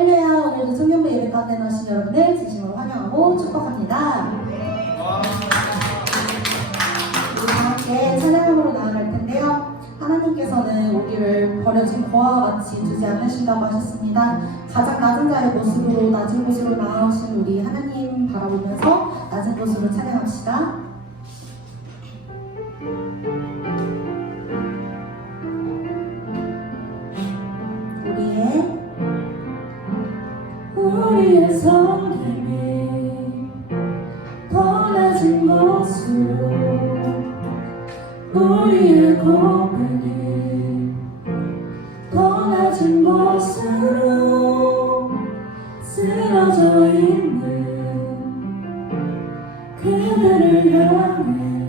할렐루야. 오늘도 성경배 예배 가운데 나오신 여러분을 진심으로 환영하고 축복합니다. 우리 함께 찬양으로 나아갈 텐데요. 하나님께서는 우리를 버려진 고아와 같이 두지 않으신다고 하셨습니다. 가장 낮은 자의 모습으로 낮은 곳으로 나아오신 우리 하나님 바라보면서 낮은 곳으로 찬양합시다. 우리의 섬김이 더 낮은 곳으로, 우리의 고백이 더 낮은 곳으로 쓰러져 있는 그들을 향해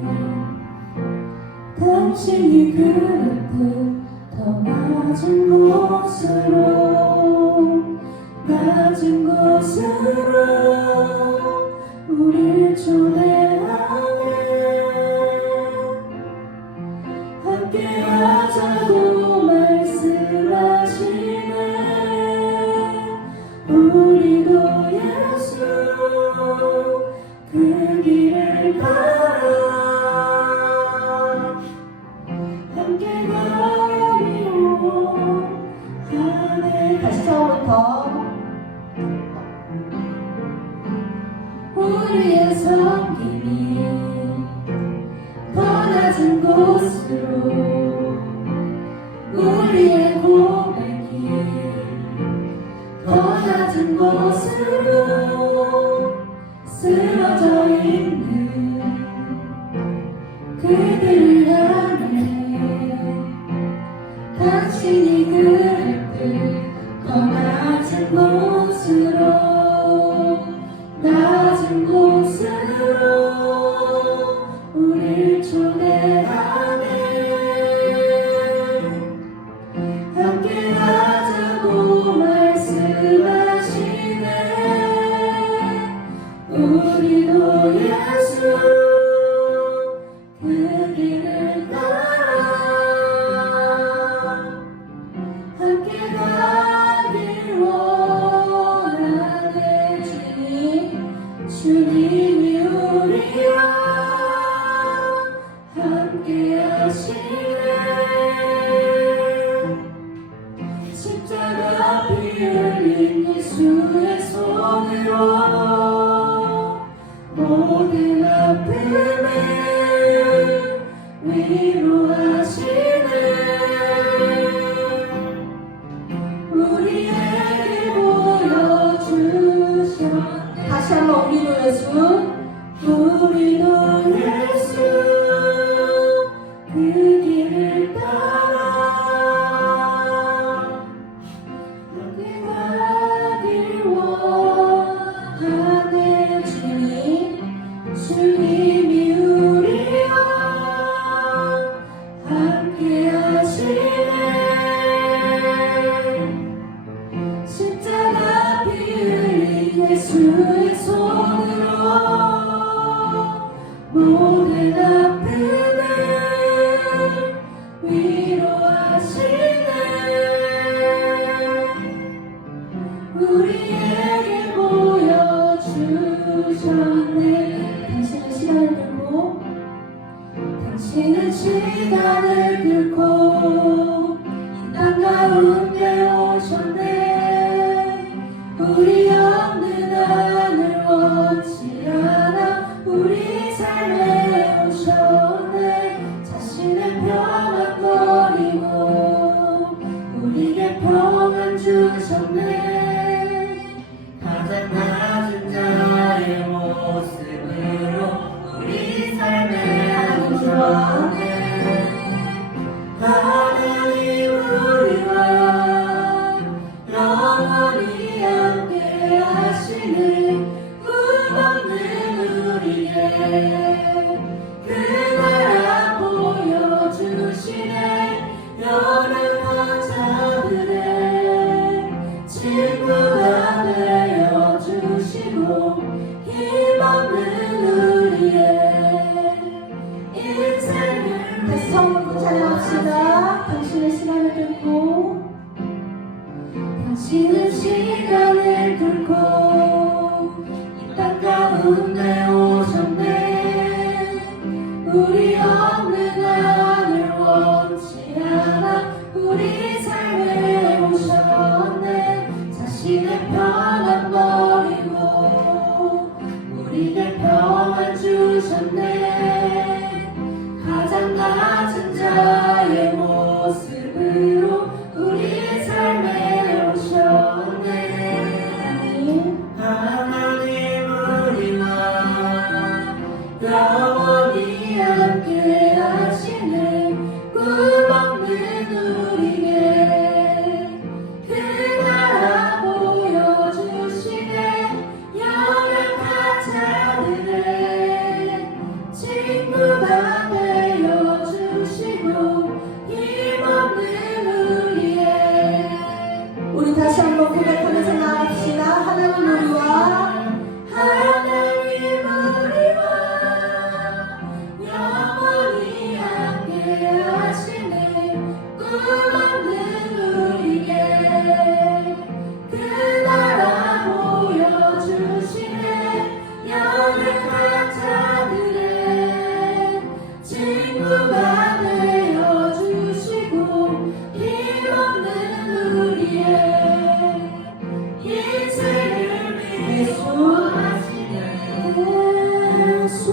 당신이 그랬듯 더 낮은 곳으로, 낮은 곳으로 우리를 초대하네. 함께하자고 말씀하시네. 우리도 예수 그 길을 걸어 함께 가기로 하네. 다시 처음부터. 우리의 섬김이 더 낮은 곳으로, 우리의 고백이 더 낮은 곳으로 쓰러져 있는 그들을 향해 당신이 그랬듯 더 낮은 곳으로, 낮은 곳으로 우릴 초대하네. 함께하자고 말씀하시네. 우리도 예수 그 길을 따라 함께 가길 원하네. 주님이 우리와 함께 하시네. 십자가 피 흘린 예수의 손으로 모든 아픔을 위로하시네. 우리에게 보여주셨네. 다시 한번 우리도 예수, 우리도 예수 그 길을 따라 함께 가길 원하네. 주님이 우리와 함께 하시네. 십자가 피 흘린 예수의 손으로 모든 아픔을 위로하시네. 우리에게 보여주셨네. 당신은 시간을 끌고, 당신은 시간을 끌고 이 땅 가운데 오셨네. 우리 없는 하늘 원치 않아 우리 삶에 오셨네. 자신의 평안 버리고 우리에게 평안 주셨네. 가장 낮은 자의 모습으로 우리 삶에 안주하네. 하나님 우리와 영원히 함께 하시는 꿈 없는 우리에게 그 나라 보여주시네. 여러 자들의 친구가 되어주시고 힘없는 우리의 인생을 다시 성령으로 찬양합시다. 당신의 시간을 들고 당신은 시간 우리 삶에 오셨네. 자신의 편안 버리고 우리에게 평안 주셨네. 가장 낮은 자의 모습으로 우리의 삶에 오셨네. 하나님 우리와 영원히 함께 하시네. 꿈없는 우리에게 그 나라 보여주시네. 연약한 자들의 친구가 되어주시고 힘없는 우리의 우리 다시 한번 고백하면서 나갑시다. 하나님 우리와 영원히 함께 하시네. 꿈없는 우리에게 그 나라 보여주시네. 연약한 자들의 친구가 되어주시고 힘없는 우리의 인생을 위로하시네. 예수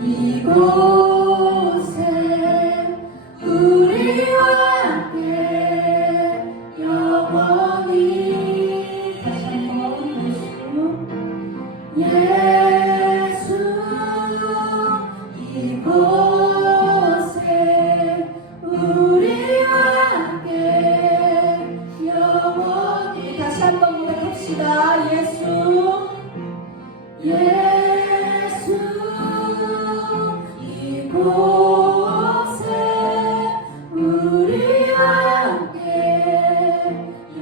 이곳에 우리와 함께 영원히 다시 한번 예수 이곳에 우리와 함께 영원히 다시 한번 고백합시다. 예수 이곳에 우리와 함께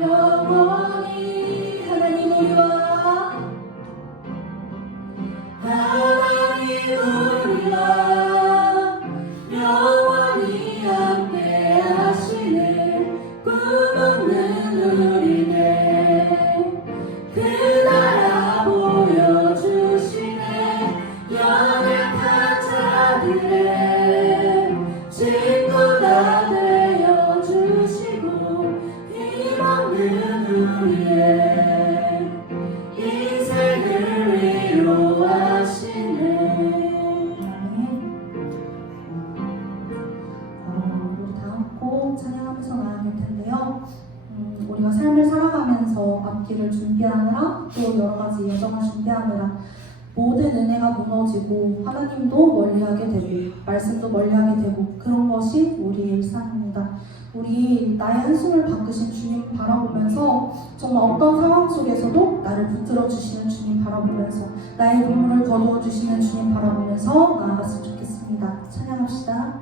영원히 하나님 우리와 영원히 함께 하시네. 꿈없는 우리네 그 나라 보여주시네. 연약한 자들의 친구가 되어주시고 힘없는 우리의 인생을 위로하시네. 우리 다음 곡 찬양하면서 나아갈 텐데요. 우리가 삶을 살아가면서 앞길을 준비하느라 또 여러 가지 예정을 준비하느라 모든 은혜가 무너지고 하나님도 멀리하게 되고 말씀도 멀리하게 되고 그런 것이 우리의 일상입니다. 우리 나의 한숨을 바꾸신 주님 바라보면서 정말 어떤 상황 속에서도 나를 붙들어 주시는 주님 바라보면서 나의 눈물을 거두어 주시는 주님 바라보면서 나아갔으면 좋겠습니다. 찬양합시다.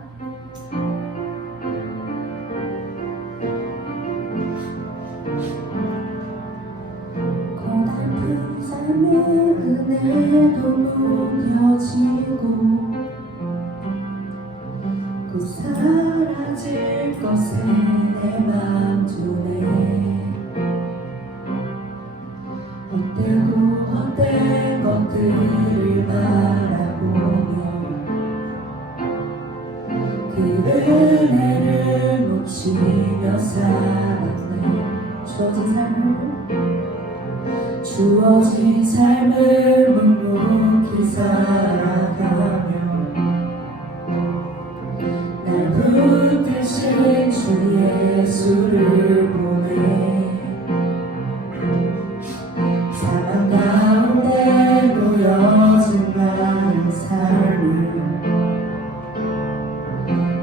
고달픈 삶의 은혜도 무뎌지고 곧 사라질 것에 내 맘 두네. 헛되고 헛된 것들을 바라보며 그 은혜를 놓치며 살았네. 주어진 삶을 묵묵히 살아가며 날 붙드신 주 예수를 보내. 사랑 가운데 놓여진 많은 삶을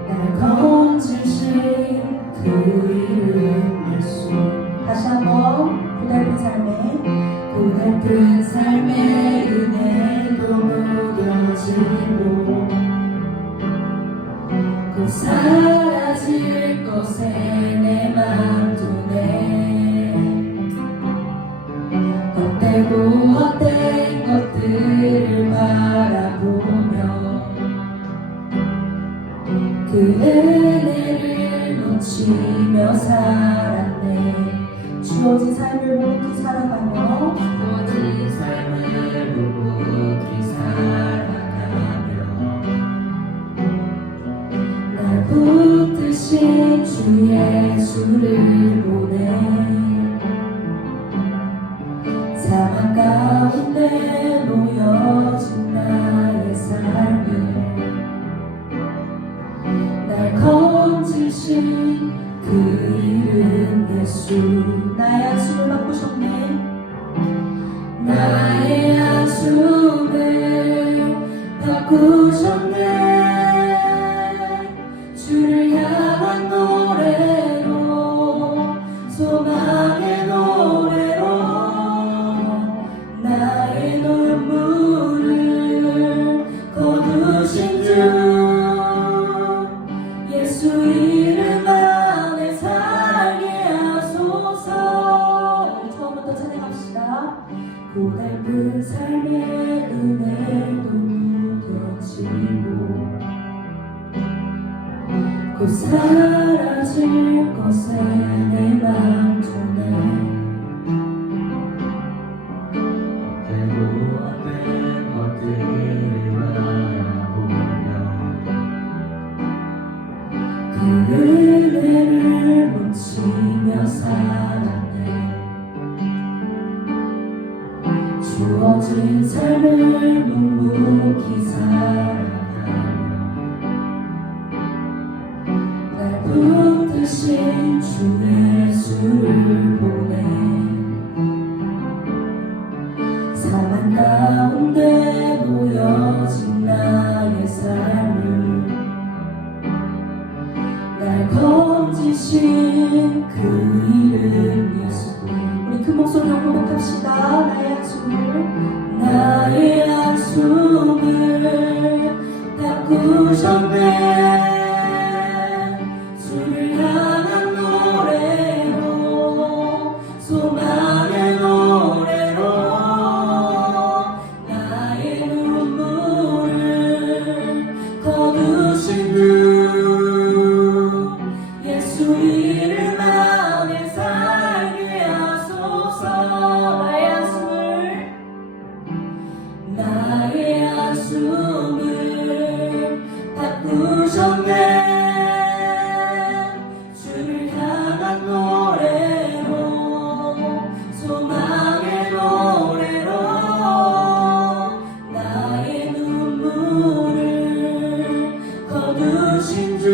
날 건지신 그 이름 예수. 다시 한번 고달픈 삶의 은혜도 무뎌지고 곧 사라질 것에 내 맘 두네. 헛되고 헛된 것들을 바라보며 그 은혜를 놓치며 살았네. 주어진 삶을 묵묵히 살아가며 날 붙드신 예수를 보내 사망 가운데 놓여진 나의 삶을 날 건지신 그 이름 예수 나의 한숨을 바꾸셨네 나의 한숨을 바꾸셨네 주를 향한 노래로 소망의 노래로 나의 눈물을 거두신 주 예수 이름 안에 살게 하소서 우리 처음부터 찬양합시다 고달픈 삶의 은혜도 무뎌지고 곧 사라질 것에 내 맘 두네 대부업된 것들을 바라보며 그 은혜를 묻히며 살았네 주어진 삶을 묵묵히 살아가며 날 붙드신 주 예수를 보내 사망 가운데 놓여진 나의 삶을 날 건지신 그 이름 예수 우리 큰 목소리로 고백합시다 나의 한숨을 바꾸셨네 주를 향한 노래로 소망의 노래로 나의 눈물을 거두신 주 예수 이름 안에 살게 하소서 나의 한숨을 바꾸셨네 주를 향한 노래로 소망의 노래로 나의 눈물을 거두신 주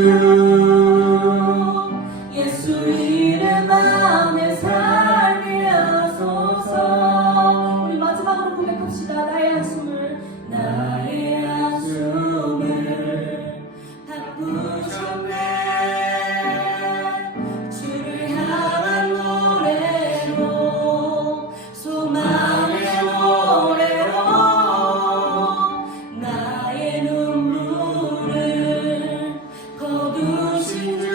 예수 이름 안에 살게 하소서 우리 마지막으로 고백합시다 나의 한숨을 바꾸셨네 주를 향한 노래로 소망의 노래로 나의 눈물을 거두신 주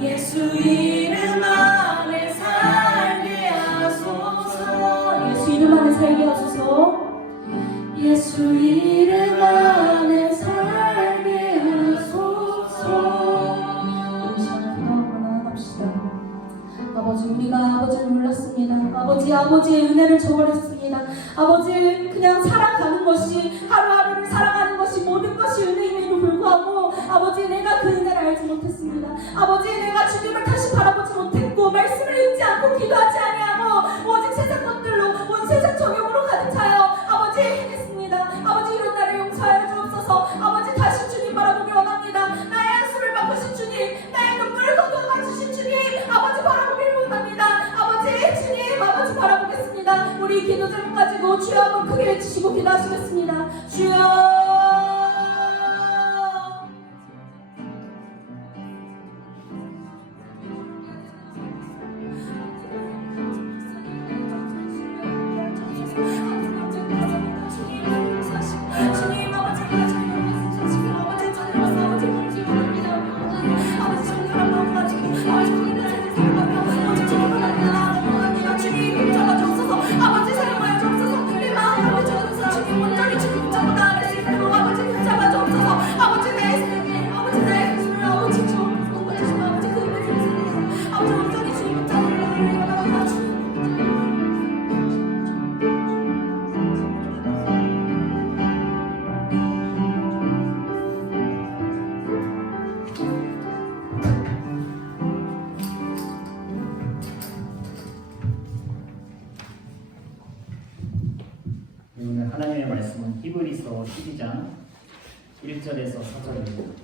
예수 이름 안에 살게 하소서 예수 이름 안에 살게 하소서 예수 이름 안에 살게 하소서 우리 시간을 기도하고 나갑시다 아버지 우리가 아버지를 몰랐습니다 아버지의 은혜를 저버렸습니다 아버지 그냥 살아가는 것이 하루하루를 살아가는 것이 모든 것이 은혜임에도 불구하고 아버지 내가 그 은혜를 알지 못했습니다 아버지 내가 주님을 다시 바라보지 못했고 말씀을 읽지 않고 기도하지 아니하고 오직 세상 것들로 온 세상 정욕으로 가득 차여 아버지 행했습니다 아버지 이런 나를 용서하여 주옵소서 아버지 다시 주님 바라보기 원합니다 나의 한숨을 바꾸신 주님 나의 눈물을 거두어 주신 주님 아버지 바라보기를 원합니다 아버지 주님 아버지 바라보겠습니다 우리 기도 제목 가지고 주여 한번 크게 외치시고 기도하시겠습니다 주여 아버지 사랑하여 주옵소서 내 마음 아버지 주님 온전히 주님 잡고 나아갈 수 있는 히브리서 12장 1절에서 4절입니다.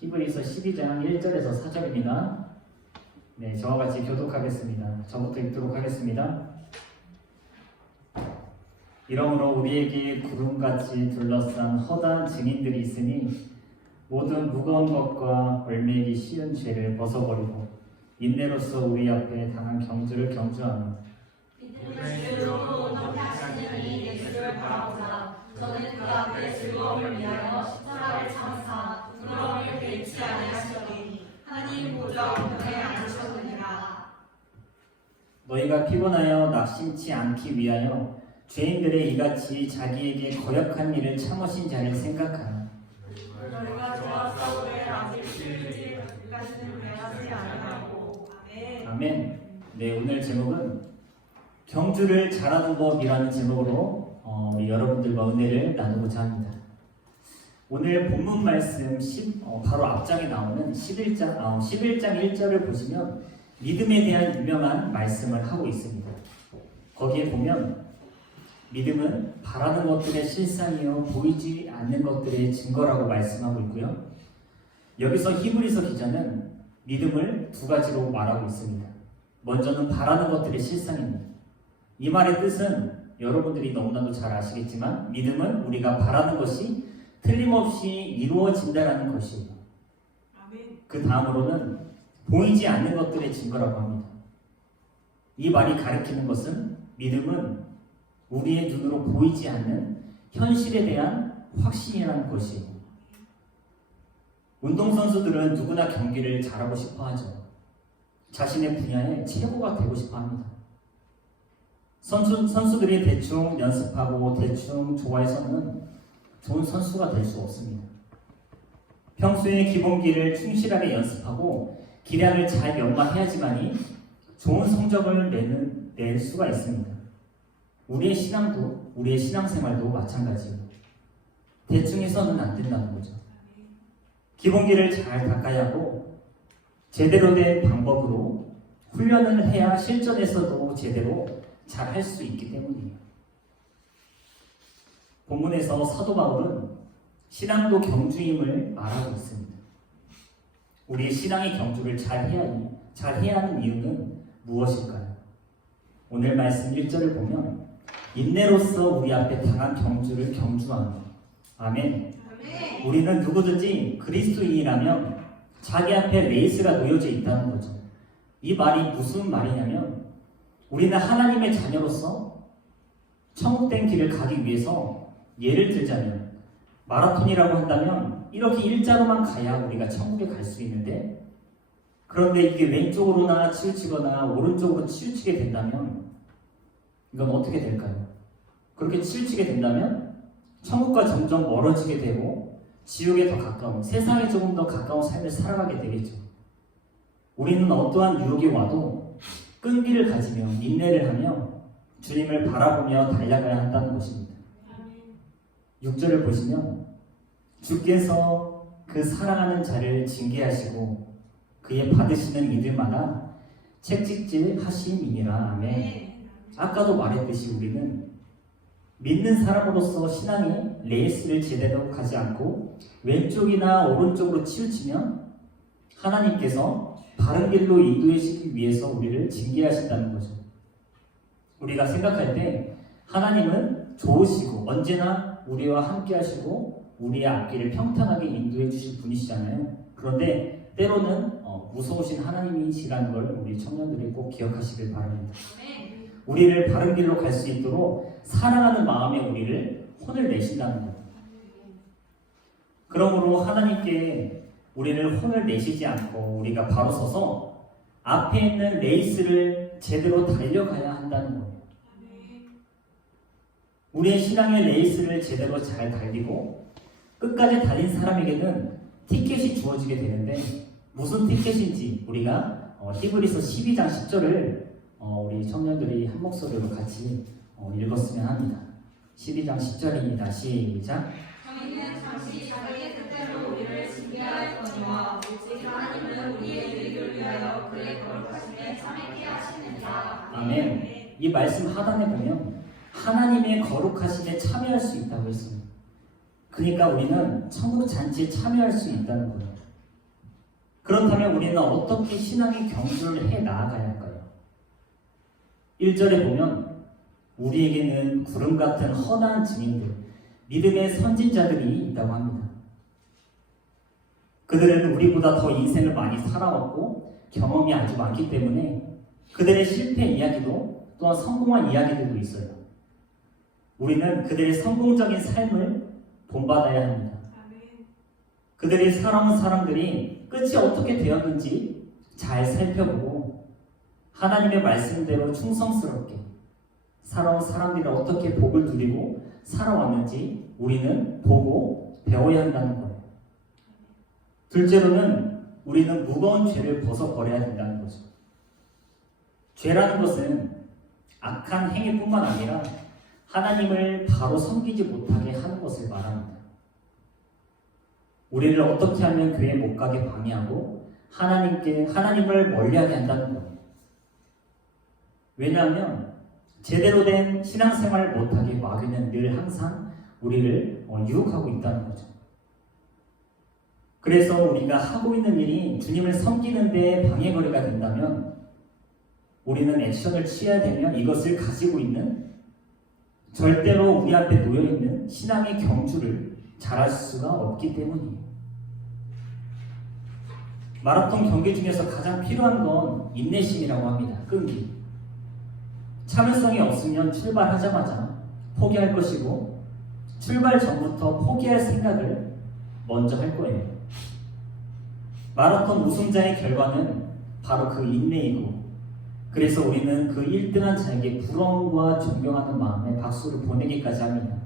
히브리서 12장 1절에서 4절입니다. 네, 저와 같이 교독하겠습니다. 저부터 읽도록 하겠습니다. 이러므로 우리에게 구름같이 둘러싼 허다한 증인들이 있으니 모든 무거운 것과 얼매기 쉬운 죄를 벗어버리고 인내로서 우리 앞에 당한 경주를 경주하며 믿음을 주로 덕하시는 이 예수를 바라보자. 저는 그 앞에 즐거움을 위하여 십자가를 참사 부끄러움을 개의치 아니하시더니 하나님 보좌 우편에 앉으셨느니라. 너희가 피곤하여 낙심치 않기 위하여 죄인들의 이같이 자기에게 거역한 일을 참으신 자를 생각하라. 너희가 저와 싸우되 아직 치르지 까지는 배하지 아니하고. 아멘. 네, 오늘 제목은 경주를 잘하는 법이라는 제목으로 우리 여러분들과 은혜를 나누고자 합니다. 오늘 본문 말씀 바로 앞장에 나오는 11장 1절을 보시면 믿음에 대한 유명한 말씀을 하고 있습니다. 거기에 보면 믿음은 바라는 것들의 실상이요 보이지 않는 것들의 증거라고 말씀하고 있고요. 여기서 히브리서 기자는 믿음을 두 가지로 말하고 있습니다. 먼저는 바라는 것들의 실상입니다. 이 말의 뜻은 여러분들이 너무나도 잘 아시겠지만 믿음은 우리가 바라는 것이 틀림없이 이루어진다라는 것이에요. 그 다음으로는 보이지 않는 것들의 증거라고 합니다. 이 말이 가리키는 것은 믿음은 우리의 눈으로 보이지 않는 현실에 대한 확신이라는 것이에요. 운동선수들은 누구나 경기를 잘하고 싶어 하죠. 자신의 분야에 최고가 되고 싶어 합니다. 선수들이 대충 연습하고 대충 좋아해서는 좋은 선수가 될 수 없습니다. 평소에 기본기를 충실하게 연습하고 기량을 잘 연마해야지만이 좋은 성적을 낼 수가 있습니다. 우리의 신앙도, 우리의 신앙생활도 마찬가지예요. 대충 해서는 안 된다는 거죠. 기본기를 잘 닦아야 하고 제대로 된 방법으로 훈련을 해야 실전에서도 제대로 잘 할 수 있기 때문이에요. 본문에서 사도 바울은 신앙도 경주임을 말하고 있습니다. 우리의 신앙의 경주를 잘 해야 하는 이유는 무엇일까요? 오늘 말씀 1절을 보면 인내로서 우리 앞에 당한 경주를 경주하며 아멘. 우리는 누구든지 그리스도인이라면 자기 앞에 레이스가 놓여져 있다는 거죠. 이 말이 무슨 말이냐면 우리는 하나님의 자녀로서 천국된 길을 가기 위해서 예를 들자면 마라톤이라고 한다면 이렇게 일자로만 가야 우리가 천국에 갈 수 있는데 그런데 이게 왼쪽으로나 치우치거나 오른쪽으로 치우치게 된다면 이건 어떻게 될까요? 그렇게 치우치게 된다면 천국과 점점 멀어지게 되고 지옥에 더 가까운 세상에 조금 더 가까운 삶을 살아가게 되겠죠. 우리는 어떠한 유혹이 와도 끈기를 가지며 인내를 하며 주님을 바라보며 달려가야 한다는 것입니다. 6절을 보시면 주께서 그 사랑하는 자를 징계하시고 그의 받으시는 이들마다 책찍질 하심이니라. 아멘. 아까도 말했듯이 우리는 믿는 사람으로서 신앙의 레이스를 제대로 가지 않고 왼쪽이나 오른쪽으로 치우치면 하나님께서 바른 길로 인도하시기 위해서 우리를 징계하신다는 거죠. 우리가 생각할 때 하나님은 좋으시고 언제나 우리와 함께 하시고 우리의 앞길을 평탄하게 인도해 주실 분이시잖아요. 그런데 때로는 무서우신 하나님이시라는 걸 우리 청년들이 꼭 기억하시길 바랍니다. 우리를 바른 길로 갈 수 있도록 사랑하는 마음에 우리를 혼을 내신다는 거예요. 그러므로 하나님께 우리를 혼을 내시지 않고 우리가 바로 서서 앞에 있는 레이스를 제대로 달려가야 한다는 거예요. 우리의 신앙의 레이스를 제대로 잘 달리고 끝까지 달린 사람에게는 티켓이 주어지게 되는데 무슨 티켓인지 우리가 히브리서 12장 10절을 우리 청년들이 한 목소리로 같이 읽었으면 합니다. 12장 10절입니다. 시작. 저희는 잠시 자기의 뜻대로 우리를 징계하였거니와 오직 하나님은 우리의 유익을 위하여 그의 거룩하심에 참여케 하시느니라. 아멘. 이 말씀 하단에 보면 하나님의 거룩하심에 참여할 수 있다고 했습니다. 그러니까 우리는 천국 잔치에 참여할 수 있다는 거예요. 그렇다면 우리는 어떻게 신앙의 경주를 해 나아가야 할까요? 1절에 보면 우리에게는 구름 같은 허다한 증인들, 믿음의 선진자들이 있다고 합니다. 그들은 우리보다 더 인생을 많이 살아왔고 경험이 아주 많기 때문에 그들의 실패 이야기도 또한 성공한 이야기들도 있어요. 우리는 그들의 성공적인 삶을 본받아야 합니다. 그들이 살아온 사람들이 끝이 어떻게 되었는지 잘 살펴보고 하나님의 말씀대로 충성스럽게 살아온 사람들이 어떻게 복을 누리고 살아왔는지 우리는 보고 배워야 한다는 거예요. 둘째로는 우리는 무거운 죄를 벗어버려야 된다는 거죠. 죄라는 것은 악한 행위뿐만 아니라 하나님을 바로 섬기지 못하게 하는 것을 말합니다. 우리를 어떻게 하면 교회에 못 가게 방해하고 하나님을 멀리하게 한다는 거예요. 왜냐하면 제대로 된 신앙생활을 못하게 마귀는 늘 항상 우리를 유혹하고 있다는 거죠. 그래서 우리가 하고 있는 일이 주님을 섬기는 데 방해거리가 된다면 우리는 액션을 취해야 되며 이것을 가지고 있는 절대로 우리 앞에 놓여있는 신앙의 경주를 잘할 수가 없기 때문이에요. 마라톤 경기 중에서 가장 필요한 건 인내심이라고 합니다. 끈기. 참을성이 없으면 출발하자마자 포기할 것이고 출발 전부터 포기할 생각을 먼저 할 거예요. 마라톤 우승자의 결과는 바로 그 인내이고 그래서 우리는 그 1등한 자에게 부러움과 존경하는 마음에 박수를 보내기까지 합니다.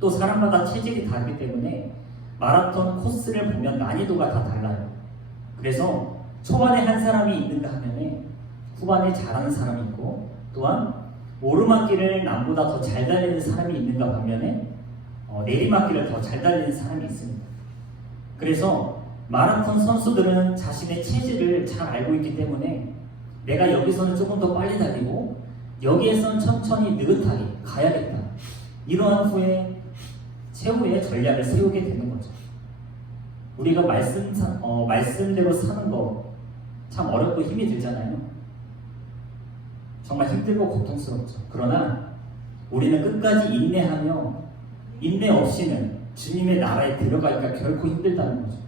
또 사람마다 체질이 다르기 때문에 마라톤 코스를 보면 난이도가 다 달라요. 그래서 초반에 한 사람이 있는가 하면 후반에 잘하는 사람이 있고 또한 오르막길을 남보다 더 잘 달리는 사람이 있는가 반면에 내리막길을 더 잘 달리는 사람이 있습니다. 그래서 마라톤 선수들은 자신의 체질을 잘 알고 있기 때문에 내가 여기서는 조금 더 빨리 달리고 여기에서는 천천히 느긋하게 가야겠다. 이러한 후에 최후의 전략을 세우게 되는 거죠. 우리가 말씀대로 사는 거 참 어렵고 힘이 들잖아요. 정말 힘들고 고통스럽죠. 그러나 우리는 끝까지 인내하며 인내 없이는 주님의 나라에 들어가기가 결코 힘들다는 거죠.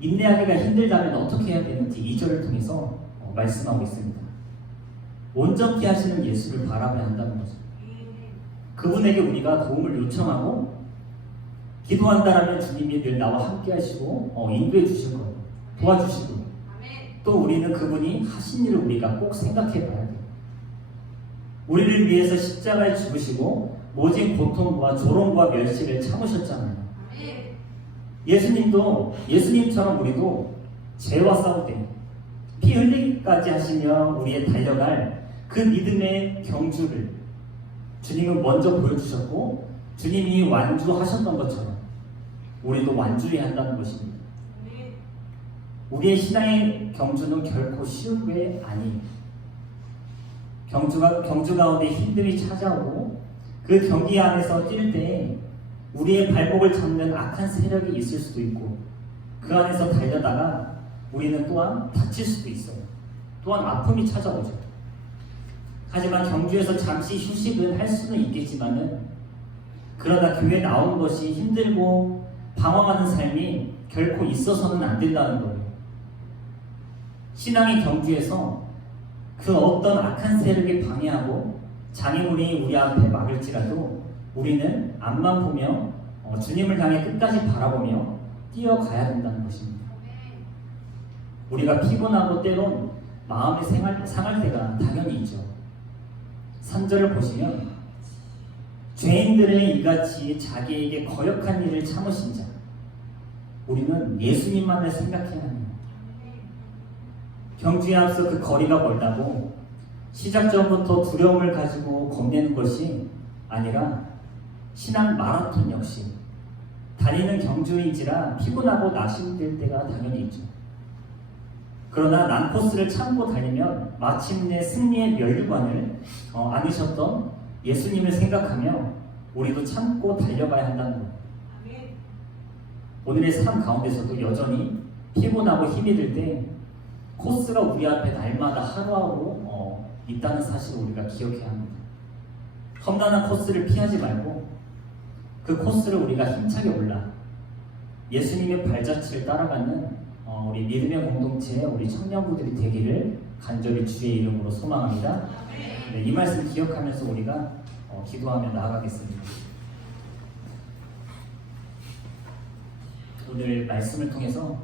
인내하기가 힘들다면 어떻게 해야 되는지 2절을 통해서 말씀하고 있습니다. 온전케 하시는 예수를 바라봐야 한다는 거죠. 그분에게 우리가 도움을 요청하고 기도한다라면 주님이 늘 나와 함께 하시고 인도해 주실 거예요. 도와주시고 또 우리는 그분이 하신 일을 우리가 꼭 생각해 봐야 돼요. 우리를 위해서 십자가에 죽으시고 모진 고통과 조롱과 멸시를 참으셨잖아요. 예수님처럼 우리도 죄와 싸우되 피 흘리기까지 하시며 우리의 달려갈 그 믿음의 경주를 주님은 먼저 보여주셨고 주님이 완주하셨던 것처럼 우리도 완주해야 한다는 것입니다. 우리의 신앙의 경주는 결코 쉬운 게 아니에요. 경주 가운데 힘듦이 찾아오고 그 경기 안에서 뛸 때 우리의 발목을 잡는 악한 세력이 있을 수도 있고 그 안에서 달려다가 우리는 또한 다칠 수도 있어요. 또한 아픔이 찾아오죠. 하지만 경주에서 잠시 휴식을 할 수는 있겠지만은 그러나 교회에 나온 것이 힘들고 방황하는 삶이 결코 있어서는 안 된다는 거예요. 신앙의 경주에서 그 어떤 악한 세력이 방해하고 장애물이 우리 앞에 막을지라도 우리는 앞만 보며 주님을 향해 끝까지 바라보며 뛰어가야 된다는 것입니다. 우리가 피곤하고 때론 마음이 상할 때가 당연히 있죠. 3절을 보시면 죄인들의 이같이 자기에게 거역한 일을 참으신 자 우리는 예수님만을 생각해야 합니다. 경주에 앞서 그 거리가 멀다고 시작 전부터 두려움을 가지고 겁내는 것이 아니라 신앙 마라톤 역시 달리는 경주인지라 피곤하고 낙심될 때가 당연히 있죠. 그러나 난코스를 참고 달리면 마침내 승리의 면류관을 안으셨던 예수님을 생각하며 우리도 참고 달려가야 한다는 것. 오늘의 삶 가운데서도 여전히 피곤하고 힘이 들 때 코스가 우리 앞에 날마다 하루하루 있다는 사실을 우리가 기억해야 합니다. 험난한 코스를 피하지 말고 그 코스를 우리가 힘차게 올라 예수님의 발자취를 따라가는 우리 믿음의 공동체, 우리 청년부들이 되기를 간절히 주의 이름으로 소망합니다. 네, 이 말씀 기억하면서 우리가 기도하며 나아가겠습니다. 오늘 말씀을 통해서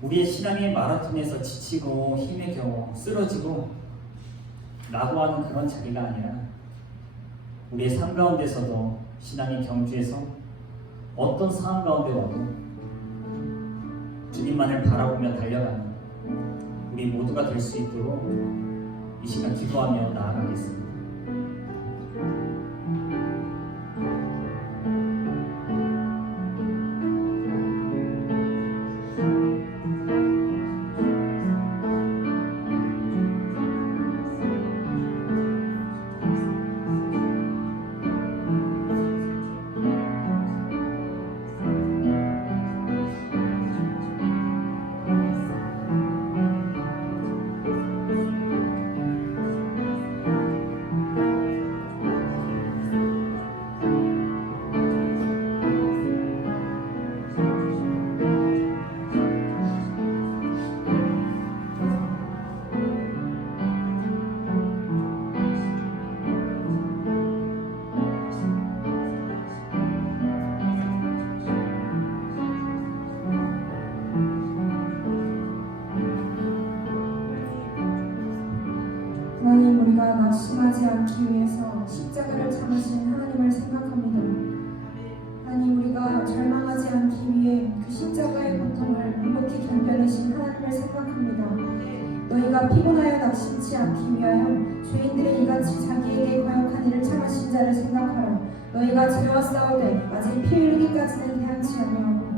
우리의 신앙의 마라톤에서 지치고 힘에 겨워 쓰러지고 라고 하는 그런 자리가 아니라 우리의 삶 가운데서도 신앙의 경주에서 어떤 상황 가운데 와도 주님만을 바라보며 달려가는 우리 모두가 될 수 있도록 이 시간 기도하며 나아가겠습니다. 하나님, 우리가 낙심하지 않기 위해서 십자가를 참으신 하나님을 생각합니다. 하나님, 우리가 절망하지 않기 위해 그 십자가의 고통을 묵묵히 견뎌내신 하나님을 생각합니다. 너희가 피곤하여 낙심치 않기 위하여 죄인들의 이같이 자기에게 거역한 이를 참으신 자를 생각하라. 너희가 죄와 싸우되 아직 피 흘리기까지는 대항치 아니하고.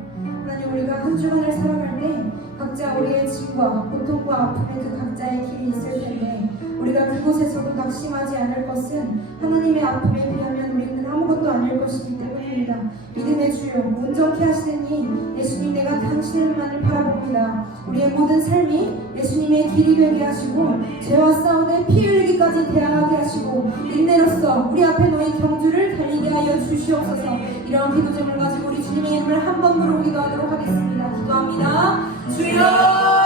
하나님, 우리가 한 주간을 살아갈 때 각자 우리의 짐과 고통과 아픔의 그 각자의 길이 있을 텐데 우리가 그곳에서도 낙심하지 않을 것은 하나님의 아픔에 비하면 우리는 아무것도 아닐 것이기 때문입니다. 믿음의 주여, 온전케 하시니 예수님, 내가 당신만을 바라봅니다. 우리의 모든 삶이 예수님의 길이 되게 하시고 죄와 싸우되 피 흘리기까지 대항하게 하시고 인내로써 우리 앞에 놓인 경주를 달리게 하여 주시옵소서. 이런 기도 제목을 가지고 우리 주님의 이름을 한 번 부르고 기도하도록 하겠습니다. 기도합니다. 주여!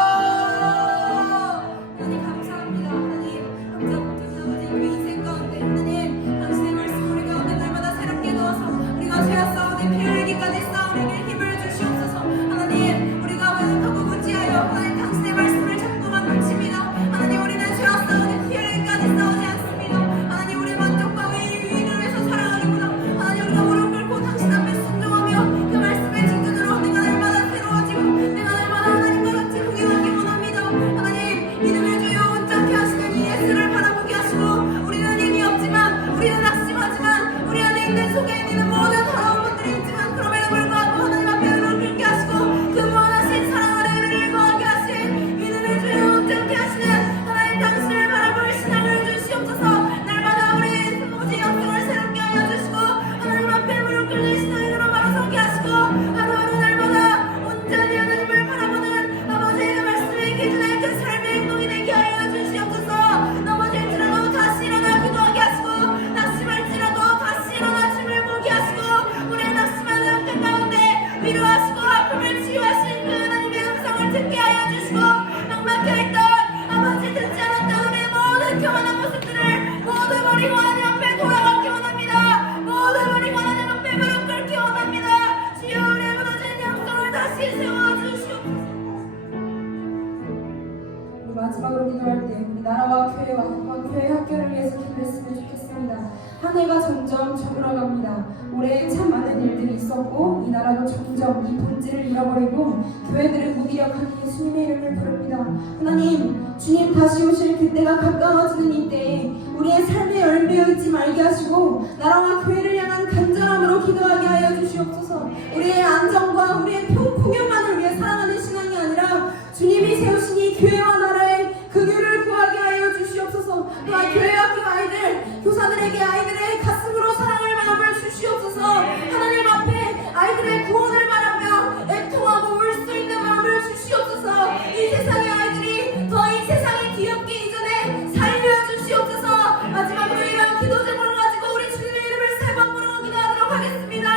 마지막으로 기도할 때 우리 나라와 교회와 교회 학교를 위해서 기도했으면 좋겠습니다. 한 해가 점점 저물어갑니다. 올해 참 많은 일들이 교회들이 있었고 이 나라도 점점 이 본질을 잃어버리고 교회들은 무기력하게 예수님의 이름을 부릅니다. 하나님, 주님 다시 오실 그때가 가까워지는 이때에 우리의 삶에 열매어 있지 말게 하시고 나라와 교회를 향한 간절함으로 기도하게 하여 주시옵소서. 우리의 안정과 우리의 풍요만을 위해 살아가는 신앙이 아니라 주님이 세우신 이 교회와 나라의 긍휼을 구하게 하여 주시옵소서. 또한 교회 학교 아이들, 교사들에게 아이들의 가슴으로 사랑을 마음을 주시옵소서. 하나님 앞에 아이들의 구원을 바라며 애통하고 울 수 있는 마음을 주시옵소서. 이 세상의 아이들이 더 이 세상이 뒤엎기 이전에 살려 주시옵소서. 마지막으로 이런 기도 제목을 가지고 우리 주님의 이름을 세 번 부르고 기도하도록 하겠습니다.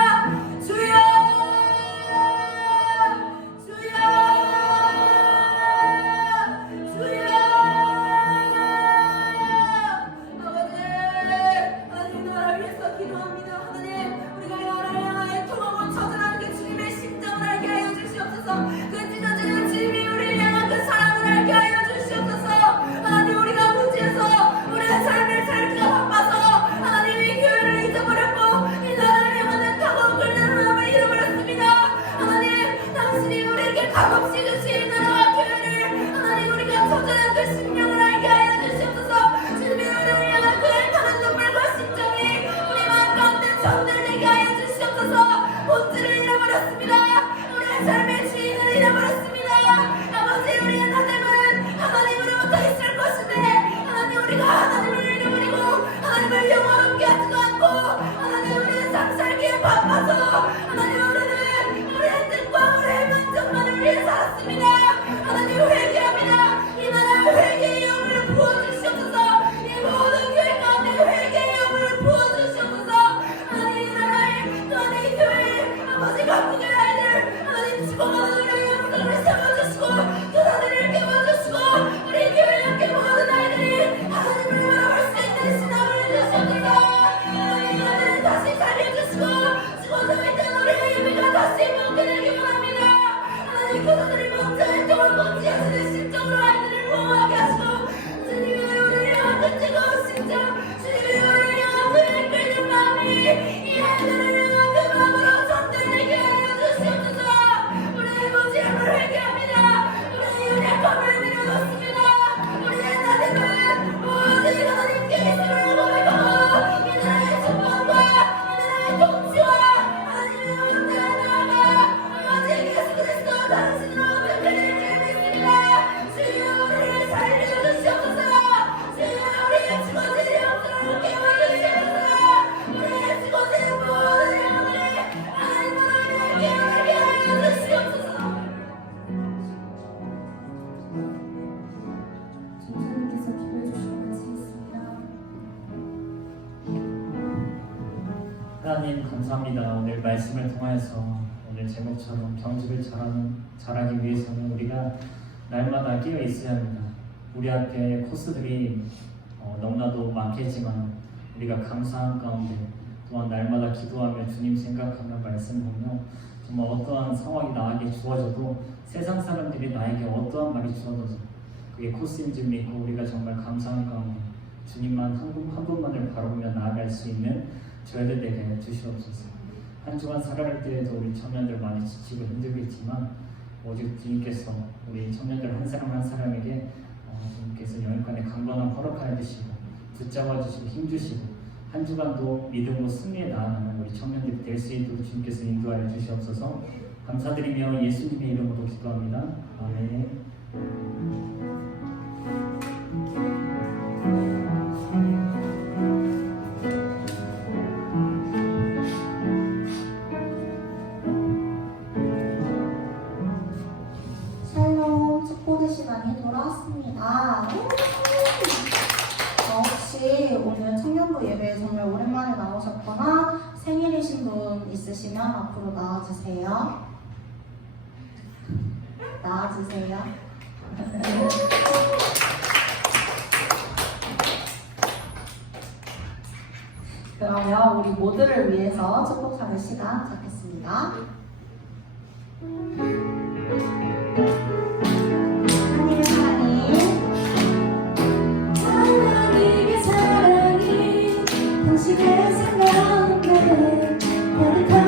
주여, 주여, 주여. 아버지, 하나님 나라를 위해서 기도합니다. 하나님, 우리가 이 나라를 향하여 통하고 처절하는 그 주님의 심정을 알게 하여 주시옵소서. 그 찢어지는 주님이 우리를 향한 그 사랑을 알게 하여 주시옵소서. 하나님, 우리가 무지해서 우리의 삶을 살기가 바빠서 하나님 이 교회를 잊어버렸고 이 나라를 향하는 탐욕 끓는 마음을 잃어버렸습니다. 하나님, 당신이 우리에게 값없이 주신 나라와 교회를 하나님 우리가 처절한 그 심령을 알게 하여 주시옵소서. 주님이 우리를 향한 그 애타는 눈물과 심정이 우리 마음 가운데 정들리게 하여 주시옵소서. 본질을 잃어버렸습니다. 우리의 삶의 주인을 잃어버렸습니다. 아버지, 우리의 나됨은 하나님으로부터 있을 것인데 하나님, 우리가 하나님을 잃어버리고 하나님을 영원롭게 하지도 않고 하나님 우리의 삶 살기에 바빠서 하나님 우리는 우리의 뜻과 우리의 만족만을 위해 살았습니다. 하나님 회개합니다. 이 나라의 회개의 영을 부어주시옵소서. 이 모든 교회 가운데 회개의 영을 부어주시옵소서. 하나님 이 나라의 또 하나님 이 교회 아버지 각국의 아이들 하나님 죽어가는 우리의 영성을 세워주시고 교사들을 깨워주시고 우리 교회 함께 모든 아이들이 하나님을 바라볼 수 있는 신앙을 주시옵소서. 하나님 아들을 다시 살려주시고 죽어서 있던 우리의 예배가 다시 묻게 되기 원합니다. 하나님 교사들이 먼저 행동을 못지어지는 심정으로 아이들을 보호하게 하시고 주님이 우리를 향한 그 뜨거운 심정, 주님이 우리를 향한 그 이끌는 마음이 이 아이들을 향한 그 마음으로 정들리게 하여 주시옵소서. 우리의 무지함을 회개합니다. 우리의 연약함을 내려놓습니다. 우리의 나됨은 오직 하나님께 있음을 고백하고 이 나라의 주권과 이 나라의 통치와 하나님의 왕자의 나라가 오직 예수 그리스도 당신으로 변해질 줄 믿습니다. 주여, 우리를 살려주시옵소서. 주여, 우리의 죽어질 영혼을 깨워주시옵소서. 우리의 죽어질 모든 영혼을 하나님으로 깨어나게 하여 주시옵소서. 주님께서 기도해 주시고 같이 있습니다. 하나님 감사합니다. 오늘 말씀을 통하여서 오늘 제목처럼 경주를 잘하기 위해서는 우리가 날마다 끼어 있어야 합니다. 우리 앞에 코스들이 너무나도 많겠지만 우리가 감사한 가운데 또한 날마다 기도하며 주님 생각하며 말씀 보며 정말 어떠한 상황이 나에게 주어져도 세상 사람들이 나에게 어떠한 말이 주어져도 그게 코스인 줄 믿고 우리가 정말 감사한 가운데 주님만 한 분만을 바라보며 나아갈 수 있는 저희들 되게 주시옵소서. 한 주간 살아갈 때에도 우리 청년들 많이 지치고 힘들겠지만 오직 주님께서 우리 청년들 한 사람 한 사람에게 주님께서 영육간에 강건한 허락하여 주시고 붙잡아 주시고 힘주시고 한 주간도 믿음으로 승리에 나아가는 우리 청년들이 될 수 있도록 주님께서 인도하여 주시옵소서. 감사드리며 예수님의 이름으로 기도합니다. 아멘. 샬롬 축복의 시간이 돌아왔습니다. 혹시 오늘 청년부 예배에 정말 오랜만에 나오셨거나 생일이신 분 있으시면 앞으로 나와주세요. 나와주세요. 그러면 우리 모두를 위해서 축복하는 시간 갖겠습니다. 하나님의 하나님의 사랑이 당신의 생각에 가득한